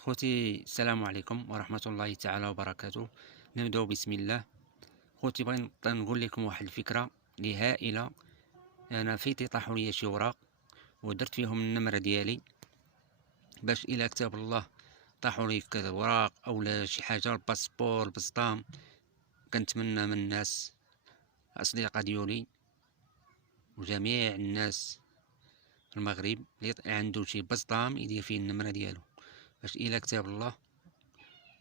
خوتي السلام عليكم ورحمة الله تعالى وبركاته. نبدأ بسم الله. خوتي بغيت نقول لكم واحد الفكرة اللي هائلة. انا فيتي طاحوا ليا شي وراق ودرت فيهم النمرة ديالي، باش الى كتاب الله طاحوا لي كذا وراق اولا شي حاجة، الباسبور، البسطام. كنتمنى من الناس الاصدقاء ديولي وجميع الناس في المغرب اللي عنده شي بسطام يدير فيه النمرة ديالو، باش الى كتاب الله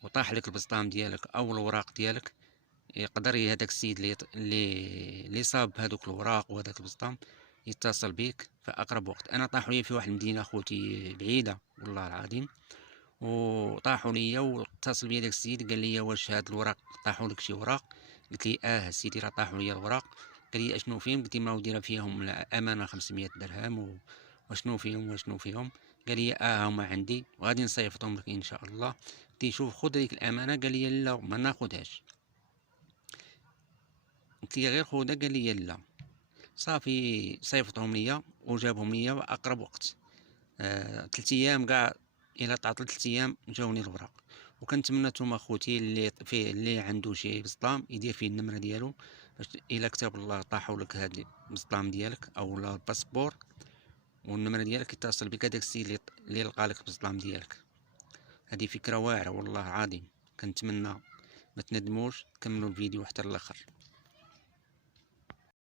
وطاح لك البسطام ديالك او الوراق ديالك، يقدر هذاك السيد اللي صاب هذوك الوراق وهذاك البسطام يتصل بيك في اقرب وقت. انا طاحوا لي في واحد المدينه خوتي بعيده والله العظيم، وطاحوا لي واتصل بيا داك السيد قال لي واش هاد الوراق طاحوا لك شي وراق؟ قلت لي سيدي راه طاحوا لي الوراق. قال لي اشنو فيهم؟ قلت له ودير فيهم الامانه 500 درهم وشنو فيهم. قال لي هما عندي وغادي نصيفطهم لك ان شاء الله. قلت له شوف خذ ديك الامانه. قال لي لا ما ناخذهاش. قلت لي غير خذها. قال لي لا. صافي صيفطهم ليا وجابهم ليا باقرب وقت. 3 ايام كاع، الا تعطل 3 ايام جاوني الوراق. وكنتمنى نتوما خوتي اللي عنده شي بسطام يدير فيه النمره ديالو، باش الا كتب الله طاحوا لك هاد البسطام ديالك او الباسبور والنمره ديالك يتصل بك هذاك السيد اللي لقى لك البسطام ديالك. هذه فكره واعره والله عظيم. كنتمنى ما تندموش، كملوا الفيديو حتى الاخر.